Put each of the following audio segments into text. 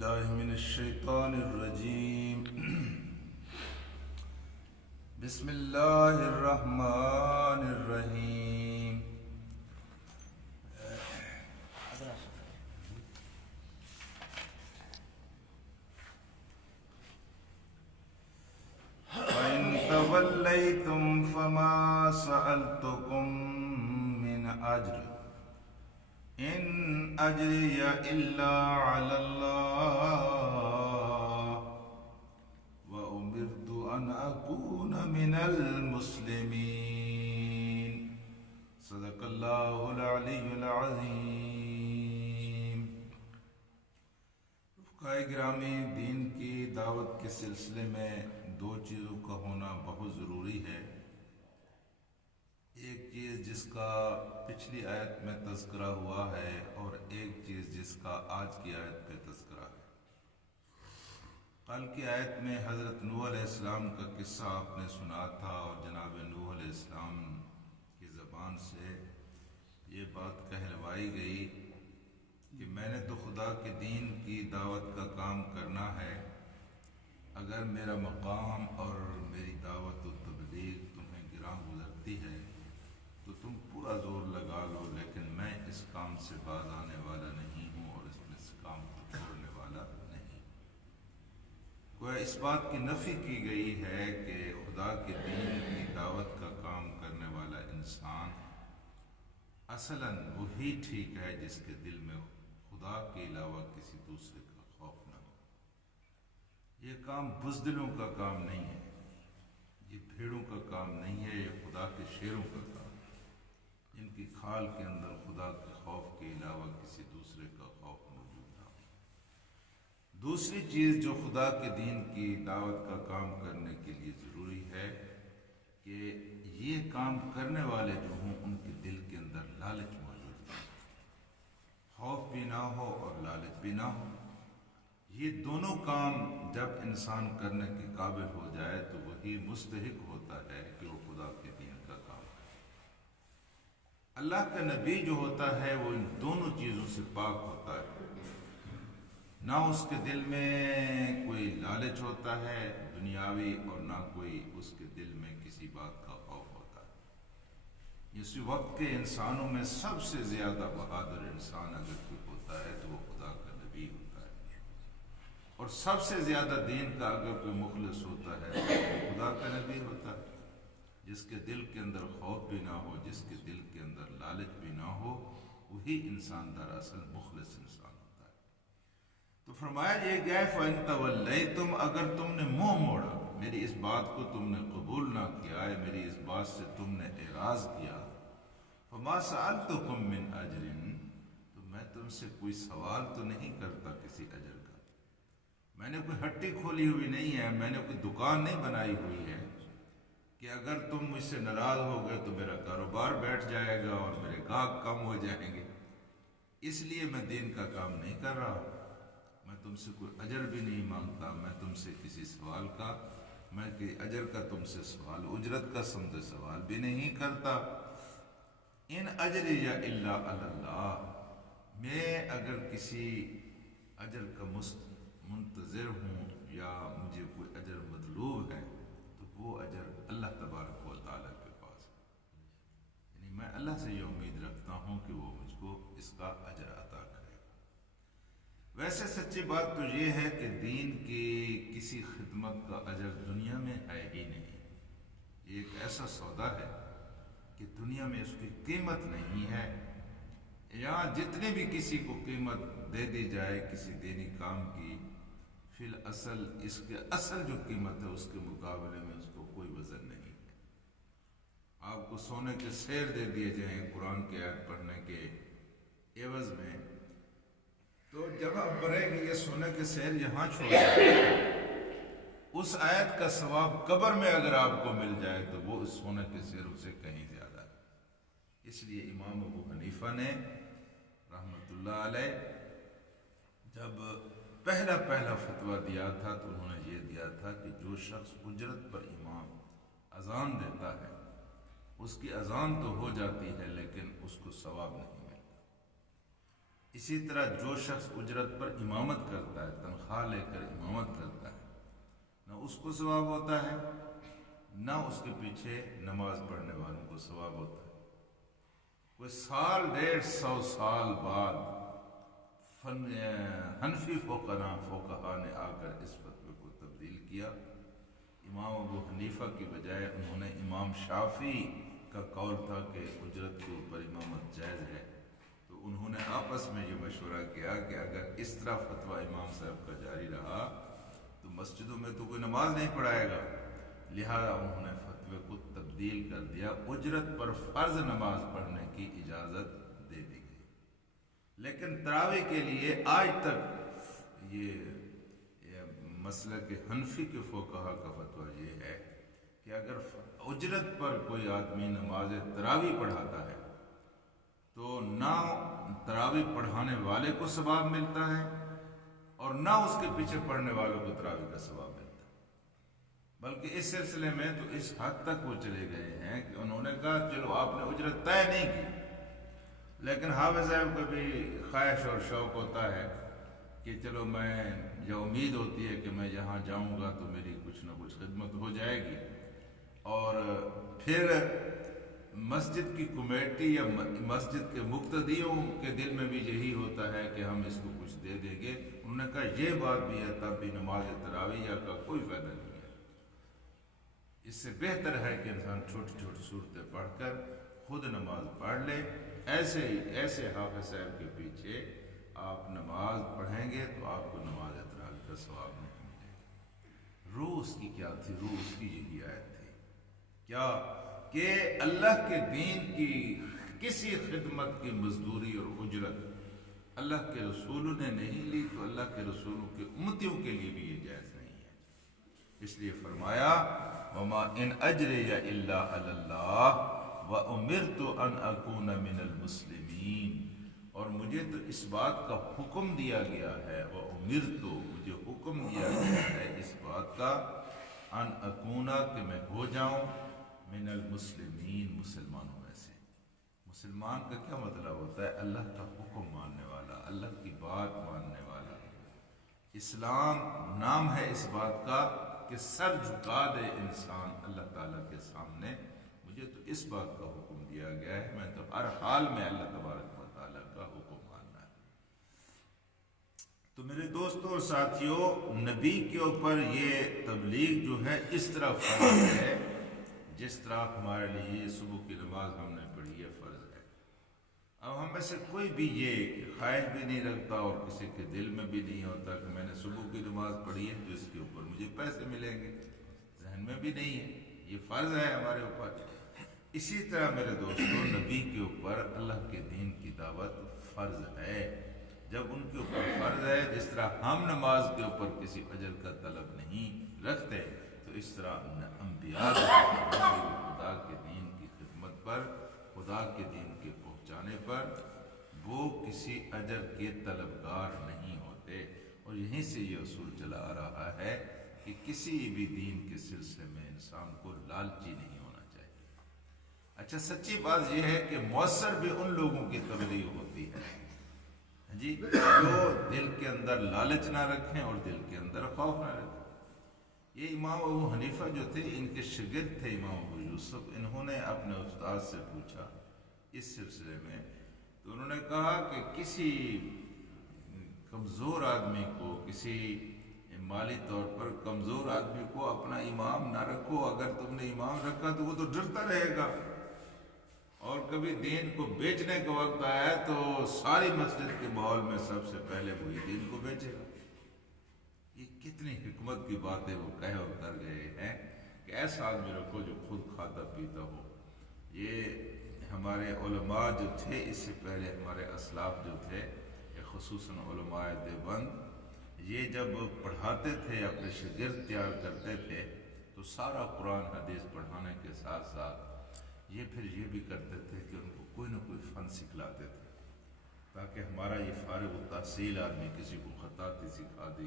بالله من الشيطان الرجيم. بسم الله الرحمن الرحيم. وإن توليتم فما سألتكم من أجر إن أجري إلا على الله وأمرت أن أكون من المسلمين. صدق الله العلي العظيم. رفقائے گرامی، دین کی دعوت کے سلسلے میں دو چیزوں کا ہونا بہت ضروری ہے. ایک چیز جس کا پچھلی آیت میں تذکرہ ہوا ہے اور ایک چیز جس کا آج کی آیت پہ تذکرہ ہے. کل کی آیت میں حضرت نوح علیہ السلام کا قصہ آپ نے سنا تھا اور جناب نوح علیہ السلام کی زبان سے یہ بات کہلوائی گئی کہ میں نے تو خدا کے دین کی دعوت کا کام کرنا ہے. اگر میرا مقام اور میری دعوت و تبلیغ تمہیں گراں گزرتی ہے تو تم پورا زور لگا لو، لیکن میں اس کام سے باز آنے والا نہیں ہوں اور اس کام کو چھوڑنے والا نہیں. گویا اس بات کی نفی کی گئی ہے کہ خدا کے دین کی دعوت کا کام کرنے والا انسان اصلاً وہی ٹھیک ہے جس کے دل میں خدا کے علاوہ کسی دوسرے کا خوف نہ ہو. یہ کام بزدلوں کا کام نہیں ہے، یہ بھیڑوں کا کام نہیں ہے، یہ خدا کے شیروں کا کام ہے جن کی کھال کے اندر خدا کے خوف کے علاوہ کسی دوسرے کا خوف موجود نہ ہو. دوسری چیز جو خدا کے دین کی دعوت کا کام کرنے کے لیے ضروری ہے کہ یہ کام کرنے والے جو ہوں ان کے دل کے اندر لالچ موجود ہے. خوف بھی نہ ہو اور لالچ بھی نہ ہو. یہ دونوں کام جب انسان کرنے کے قابل ہو جائے تو وہی مستحق ہوتا ہے کہ وہ خدا کے دین کا کام کرے. اللہ کا نبی جو ہوتا ہے وہ ان دونوں چیزوں سے پاک ہوتا ہے. نہ اس کے دل میں کوئی لالچ ہوتا ہے دنیاوی اور نہ کوئی اس کے دل میں کسی بات کا خوف ہوتا ہے. اس وقت کے انسانوں میں سب سے زیادہ بہادر انسان اگر کوئی ہوتا ہے تو وہ خدا کا نبی ہوتا ہے، اور سب سے زیادہ دین کا اگر کوئی مخلص ہوتا ہے تو وہ خدا کا نبی ہوتا ہے. جس کے دل کے اندر خوف بھی نہ ہو، جس کے دل کے اندر لالچ بھی نہ ہو، وہی انسان دراصل مخلص انسان ہوتا ہے. تو فرمایا یہ گیا فَإِن تَوَلَّيْتُمْ، اگر تم نے منہ موڑا، میری اس بات کو تم نے قبول نہ کیا ہے، میری اس بات سے تم نے اعراض کیا، فَمَا سَأَلْتُكُمْ مِنْ أَجْرٍ، تو میں تم سے کوئی سوال تو نہیں کرتا کسی اجر کا. میں نے کوئی ہٹی کھولی ہوئی نہیں ہے، میں نے کوئی دکان نہیں بنائی ہوئی ہے کہ اگر تم مجھ سے ناراض ہو گئے تو میرا کاروبار بیٹھ جائے گا اور میرے گاہک کم ہو جائیں گے، اس لیے میں دین کا کام نہیں کر رہا ہوں. میں تم سے کوئی اجر بھی نہیں مانگتا، میں تم سے کسی سوال کا، میں کہ اجر کا تم سے سوال، اجرت کا سمجھ سوال بھی نہیں کرتا. ان اجری الا علی اللہ، میں اگر کسی اجر کا منتظر ہوں یا مجھے کوئی اجر مطلوب ہے تو وہ اجر اللہ تبارک و تعالیٰ کے پاس ہے. یعنی میں اللہ سے یہ امید رکھتا ہوں کہ وہ مجھ کو اس کا اجر عطا کرے. ویسے سچی بات تو یہ ہے کہ دین کی کسی خدمت کا اجر دنیا میں ہے ہی نہیں. یہ ایک ایسا سودا ہے کہ دنیا میں اس کی قیمت نہیں ہے. یہاں جتنی بھی کسی کو قیمت دے دی جائے کسی دینی کام کی، فی الاصل اس کے اصل جو قیمت ہے اس کے مقابلے میں اس کو کوئی وزن نہیں ہے. آپ کو سونے کے سیر دے دیے جائیں قرآن کی آیت پڑھنے کے عوض میں، تو جب آپ بڑھیں گے یہ سونے کے سیر یہاں چھوڑ دیں، اس آیت کا ثواب قبر میں اگر آپ کو مل جائے تو وہ اس سونے کے سیروں سے کہیں زیادہ ہے. اس لیے امام ابو حنیفہ نے رحمۃ اللہ علیہ جب پہلا فتویٰ دیا تھا تو انہوں نے یہ دیا تھا کہ جو شخص اجرت پر امام اذان دیتا ہے اس کی اذان تو ہو جاتی ہے لیکن اس کو ثواب نہیں ملتا. اسی طرح جو شخص اجرت پر امامت کرتا ہے، تنخواہ لے کر امامت کرتا ہے، نہ اس کو ثواب ہوتا ہے، نہ اس کے پیچھے نماز پڑھنے والوں کو ثواب ہوتا ہے۔ کوئی 150 سال بعد حنفی فقہا نے آ کر اس فتوے کو تبدیل کیا۔ امام ابو حنیفہ کی بجائے انہوں نے امام شافعی کا قول تھا کہ اجرت کے اوپر امامت جائز ہے، تو انہوں نے آپس میں یہ مشورہ کیا کہ اگر اس طرح فتویٰ امام صاحب کا جاری رہا تو مسجدوں میں تو کوئی نماز نہیں پڑھائے گا، لہذا انہوں نے فتوے کو تبدیل کر دیا، اجرت پر فرض نماز پڑھنے کی اجازت دے دی گئی۔ لیکن تراویح کے لیے آج تک یہ مسلک حنفی کے فقہا کا فتویٰ یہ ہے کہ اگر اجرت پر کوئی آدمی نماز تراویح پڑھاتا ہے تو نہ تراویح پڑھانے والے کو ثواب ملتا ہے اور نہ اس کے پیچھے پڑھنے والوں کو تراویح کا ثواب ملتا ہے، بلکہ اس سلسلے میں تو اس حد تک وہ چلے گئے ہیں کہ انہوں نے کہا چلو آپ نے اجرت طے نہیں کی، لیکن حافظ صاحب کو بھی خواہش اور شوق ہوتا ہے کہ چلو میں یہ امید ہوتی ہے کہ میں یہاں جاؤں گا تو میری کچھ نہ کچھ خدمت ہو جائے گی، اور پھر مسجد کی کمیٹی یا مسجد کے مقتدیوں کے دل میں بھی یہی ہوتا ہے کہ ہم اس کو کچھ دے دیں گے۔ انہوں نے کہا یہ بات بھی ہے، تب بھی نماز تراویح کا کوئی فائدہ نہیں ہے، اس سے بہتر ہے کہ انسان چھوٹی چھوٹی صورتیں پڑھ کر خود نماز پڑھ لے۔ ایسے حافظ صاحب کے پیچھے آپ نماز پڑھیں گے تو آپ کو نماز تراویح کا ثواب نہیں ملے گا۔ روح اس کی کیا تھی؟ روح اس کی یہی آیت تھی کیا کہ اللہ کے دین کی کسی خدمت کی مزدوری اور اجرت اللہ کے رسولوں نے نہیں لی تو اللہ کے رسولوں کے امتیوں کے لیے بھی یہ جائز نہیں ہے۔ اس لیے فرمایا وما ان اجری الا علی اللہ وامرت ان اکون من المسلمین، اور مجھے تو اس بات کا حکم دیا گیا ہے، وامرت مجھے حکم دیا گیا ہے اس بات کا، ان اکونا کہ میں ہو جاؤں من المسلمین مسلمانوں میں سے۔ مسلمان کا کیا مطلب ہوتا ہے؟ اللہ کا حکم ماننے والا، اللہ کی بات ماننے والا۔ اسلام نام ہے اس بات کا کہ سر جھکا دے انسان اللہ تعالیٰ کے سامنے۔ مجھے تو اس بات کا حکم دیا گیا ہے، میں تو ہر حال میں اللہ تبارک و تعالیٰ کا حکم ماننا ہے۔ تو میرے دوستوں اور ساتھیوں، نبی کے اوپر یہ تبلیغ جو ہے اس طرح فرض ہے جس طرح ہمارے لیے صبح کی نماز ہم نے پڑھی ہے فرض ہے۔ اب ہم میں سے کوئی بھی یہ خواہش بھی نہیں رکھتا اور کسی کے دل میں بھی نہیں ہوتا کہ میں نے صبح کی نماز پڑھی ہے تو اس کے اوپر مجھے پیسے ملیں گے، ذہن میں بھی نہیں ہے، یہ فرض ہے ہمارے اوپر۔ اسی طرح میرے دوستوں، نبی کے اوپر اللہ کے دین کی دعوت فرض ہے۔ جب ان کے اوپر فرض ہے، جس طرح ہم نماز کے اوپر کسی اجر کا طلب نہیں رکھتے، تو اس طرح انبیاء خدا کے دین کی خدمت پر، خدا کے دین کے پہنچانے پر وہ کسی اجر کے طلبگار نہیں ہوتے۔ اور یہیں سے یہ اصول چلا آ رہا ہے کہ کسی بھی دین کے سلسلے میں انسان کو لالچی نہیں ہونا چاہیے۔ اچھا، سچی بات یہ ہے کہ مؤثر بھی ان لوگوں کی تبلیغ ہوتی ہے جی جو دل کے اندر لالچ نہ رکھیں اور دل کے اندر خوف نہ رکھیں۔ یہ امام ابو حنیفہ جو تھے، ان کے شاگرد تھے امام ابو یوسف، انہوں نے اپنے استاد سے پوچھا اس سلسلے میں، تو انہوں نے کہا کہ کسی کمزور آدمی کو، کسی مالی طور پر کمزور آدمی کو اپنا امام نہ رکھو۔ اگر تم نے امام رکھا تو وہ تو ڈرتا رہے گا، اور کبھی دین کو بیچنے کا وقت آیا تو ساری مسجد کے ماحول میں سب سے پہلے وہی دین کو بیچے گا۔ یہ کتنی حکمت کی باتیں وہ کہہ اور کر گئے ہیں کہ ایسا آدمی رکھو جو خود کھاتا پیتا ہو۔ یہ ہمارے علماء جو تھے، اس سے پہلے ہمارے اسلاف جو تھے، خصوصاً علماء دیوبند، یہ جب پڑھاتے تھے، اپنے شاگرد تیار کرتے تھے، تو سارا قرآن حدیث پڑھانے کے ساتھ ساتھ یہ پھر یہ بھی کرتے تھے کہ ان کو کوئی نہ کوئی فن سکھلاتے تھے، تاکہ ہمارا یہ فارغ التحصیل آدمی کسی کو خطاطی سکھا دی،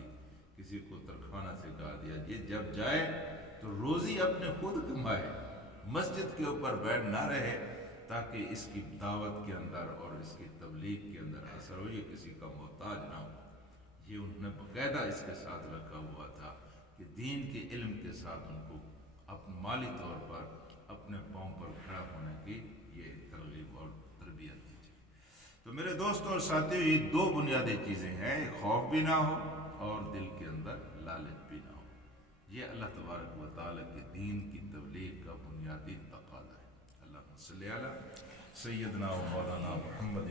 کسی کو ترخانہ سکھا دیا، یہ جب جائے تو روزی اپنے خود کمائے، مسجد کے اوپر بیٹھ نہ رہے، تاکہ اس کی دعوت کے اندر اور اس کی تبلیغ کے اندر اثر ہو۔ یہ کسی محتاج نہ ہو. یہ انہوں نے باقاعدہ اس کے ساتھ رکھا ہوا تھا کہ دین کے علم کے ساتھ ان کو اپنے مالی طور پر اپنے پاؤں پر کھڑا ہونے کی یہ ترغیب اور تربیت دی تھی. تو میرے دوستوں اور ساتھیوں، یہ دو بنیادی چیزیں ہیں، خوف بھی نہ ہو اور دل کے اندر لالچ بھی نہ ہو. یہ اللہ تبارک و تعالیٰ کے دین کی تبلیغ کا بنیادی تقاضا ہے. اللہم صلی علی سیدنا و مولانا محمد